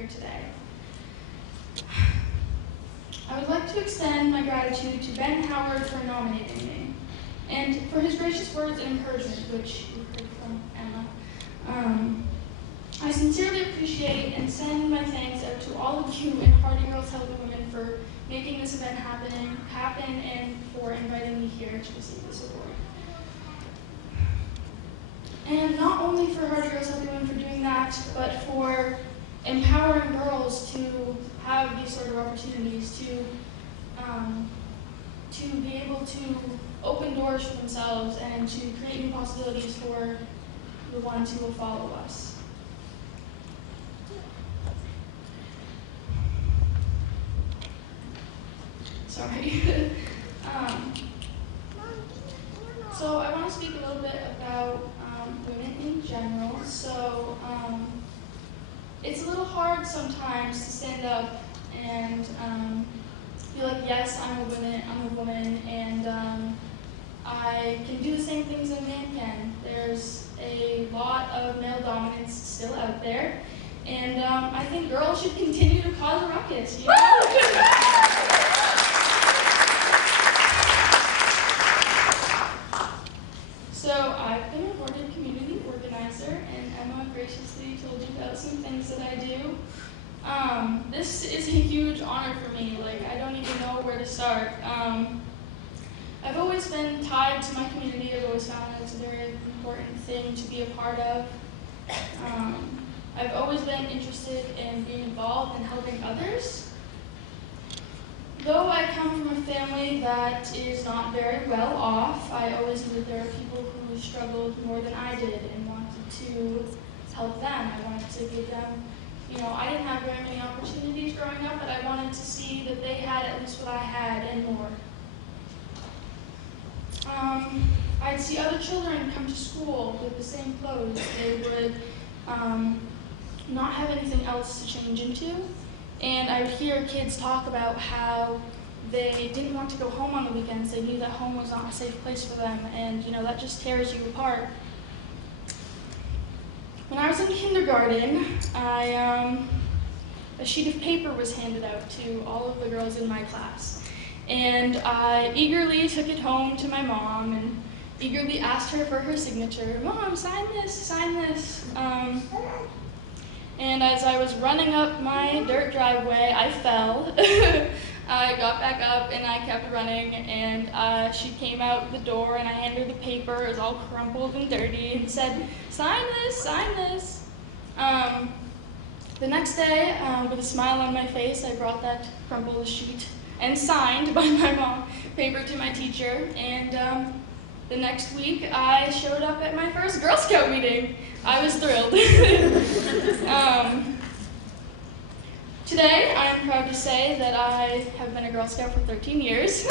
here today. I would like to extend my gratitude to Ben Howard for nominating me, and for his gracious words and encouragement, which you heard from Emma. I sincerely appreciate and send my thanks out to all of you in Hardy Girls Healthy Women for making this event happen and for inviting me here to receive this award. And not only for Hardy Girls Healthy Women for doing that, but for empowering girls to have these sort of opportunities, to be able to open doors for themselves and to create new possibilities for the ones who will follow us. Sorry. So I want to speak a little bit about women in general. So it's a little hard sometimes to stand up and be like, yes, I'm a woman, and I can do the same things a man can. There's a lot of male dominance still out there, and I think girls should continue to cause a ruckus, you know? So I've been awarded community organizer, and Emma graciously told you about some things that I do. This is a huge honor for me. Like, I don't even know where to start. I've always been tied to my community. I've always found that it's a very important thing to be a part of. I've always been interested in being involved and helping others. Though I come from a family that is not very well off, I always knew that there are people who struggled more than I did and wanted to help them. I wanted to give them, I didn't have very many opportunities growing up, but I wanted to see that they had at least what I had and more. I'd see other children come to school with the same clothes. They would not have anything else to change into. And I would hear kids talk about how they didn't want to go home on the weekends. They knew that home was not a safe place for them, and that just tears you apart. When I was in kindergarten, a sheet of paper was handed out to all of the girls in my class. And I eagerly took it home to my mom and eagerly asked her for her signature. Mom, sign this, sign this. And as I was running up my dirt driveway, I fell. I got back up and I kept running, and she came out the door and I handed her the paper. It was all crumpled and dirty, and said, sign this, sign this. The next day, with a smile on my face, I brought that crumpled sheet and signed by my mom paper to my teacher, and the next week I showed up at my first Girl Scout meeting. I was thrilled. Today, I am proud to say that I have been a Girl Scout for 13 years.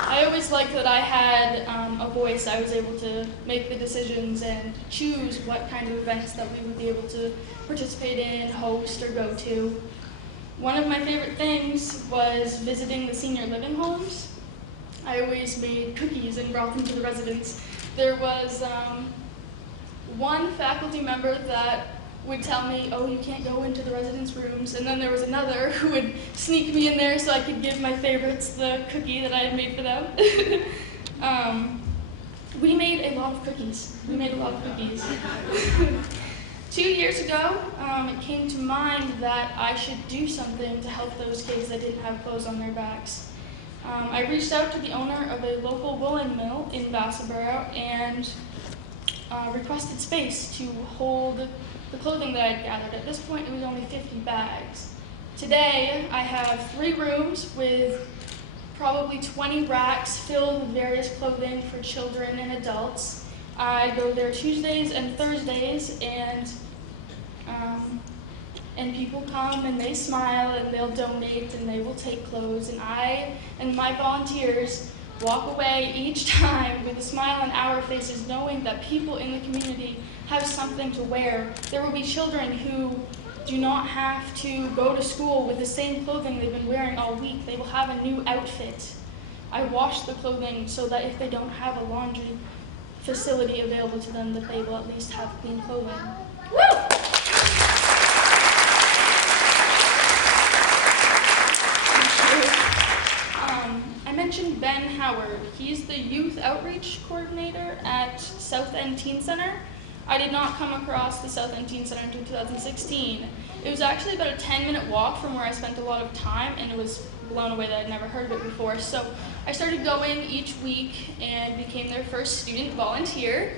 I always liked that I had a voice. I was able to make the decisions and choose what kind of events that we would be able to participate in, host, or go to. One of my favorite things was visiting the senior living homes. I always made cookies and brought them to the residents. There was one faculty member that would tell me, oh, you can't go into the residents' rooms, and then there was another who would sneak me in there so I could give my favorites the cookie that I had made for them. We made a lot of cookies. 2 years ago, it came to mind that I should do something to help those kids that didn't have clothes on their backs. I reached out to the owner of a local woolen mill in Vassaboro and requested space to hold the clothing that I had gathered. At this point, it was only 50 bags. Today, I have 3 rooms with probably 20 racks filled with various clothing for children and adults. I go there Tuesdays and Thursdays, and people come and they smile and they'll donate and they will take clothes, and I and my volunteers walk away each time with a smile on our faces, knowing that people in the community have something to wear. There will be children who do not have to go to school with the same clothing they've been wearing all week. They will have a new outfit. I wash the clothing so that if they don't have a laundry facility available to them that they will at least have clean clothing. Woo! I mentioned Ben Howard. He's the youth outreach coordinator at South End Teen Center. I did not come across the South End Teen Center until 2016. It was actually about a 10-minute walk from where I spent a lot of time, and it was blown away that I'd never heard of it before. So I started going each week and became their first student volunteer.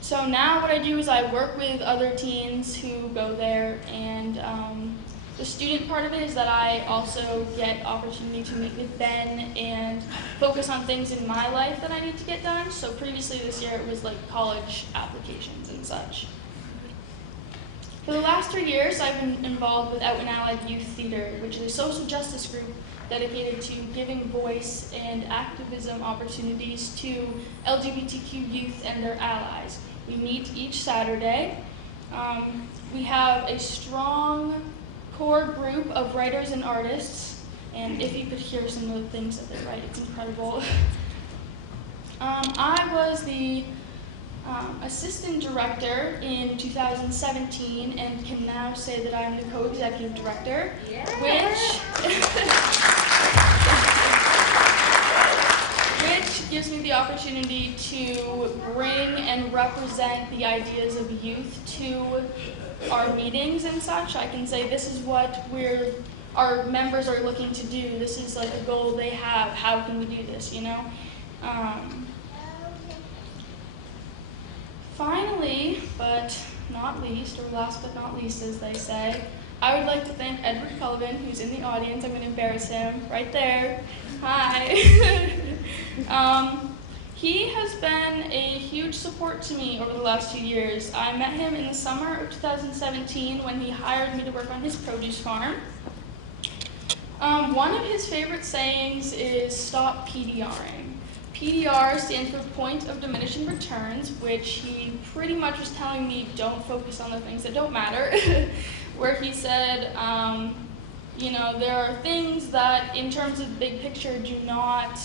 So now what I do is I work with other teens who go there, and the student part of it is that I also get opportunity to meet with Ben and focus on things in my life that I need to get done. So previously this year it was like college applications and such. For the last 3 years, I've been involved with Out and Allied Youth Theater, which is a social justice group dedicated to giving voice and activism opportunities to LGBTQ youth and their allies. We meet each Saturday. We have a strong core group of writers and artists, and if you could hear some of the things that they write, it's incredible. I was the assistant director in 2017 and can now say that I'm the co-executive director, which gives me the opportunity to bring and represent the ideas of youth to our meetings and such. I can say this is what our members are looking to do. This is like a goal they have. How can we do this, you know? Finally, but not least, or last but not least, as they say, I would like to thank Edward Cullivan, who's in the audience. I'm going to embarrass him right there. Hi. He has been a huge support to me over the last 2 years. I met him in the summer of 2017 when he hired me to work on his produce farm. One of his favorite sayings is stop PDRing. PDR stands for point of diminishing returns, which he pretty much was telling me don't focus on the things that don't matter, where he said, you know, there are things that in terms of big picture do not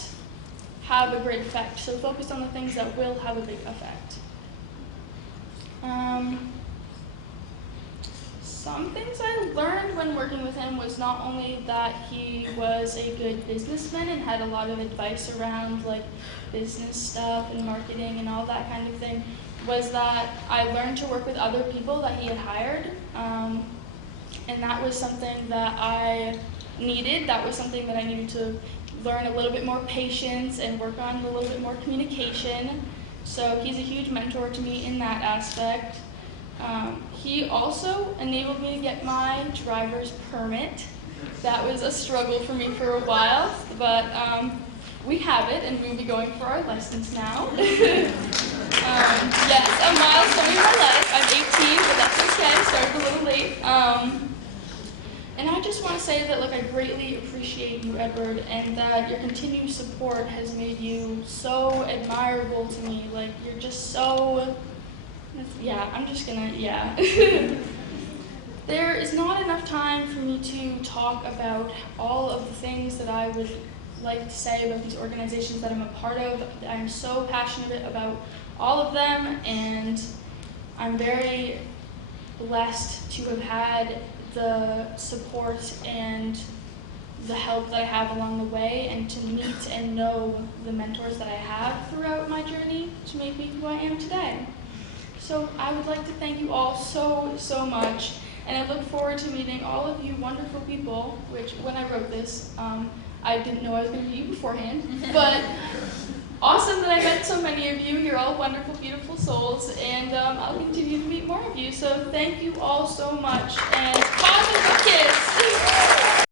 have a great effect, so focus on the things that will have a big effect. Some things I learned when working with him was not only that he was a good businessman and had a lot of advice around like business stuff and marketing and all that kind of thing, was that I learned to work with other people that he had hired, and that was something that I needed. That was something that I needed to learn a little bit more patience and work on a little bit more communication. So he's a huge mentor to me in that aspect. He also enabled me to get my driver's permit. That was a struggle for me for a while, but we have it and we'll be going for our license now. Yes, a milestone in my life. I'm 18, but that's okay, started a little late. And I just want to say that I greatly appreciate you, Edward, and that your continued support has made you so admirable to me. You're just so, I'm just gonna, There is not enough time for me to talk about all of the things that I would like to say about these organizations that I'm a part of. I'm so passionate about all of them, and I'm very blessed to have had the support and the help that I have along the way, and to meet and know the mentors that I have throughout my journey to make me who I am today. So I would like to thank you all so much, and I look forward to meeting all of you wonderful people, which when I wrote this, I didn't know I was going to meet you beforehand, but awesome that I met so many of you. You're all wonderful, beautiful souls, and I'll continue to meet more of you. So thank you all so much, and positive kids.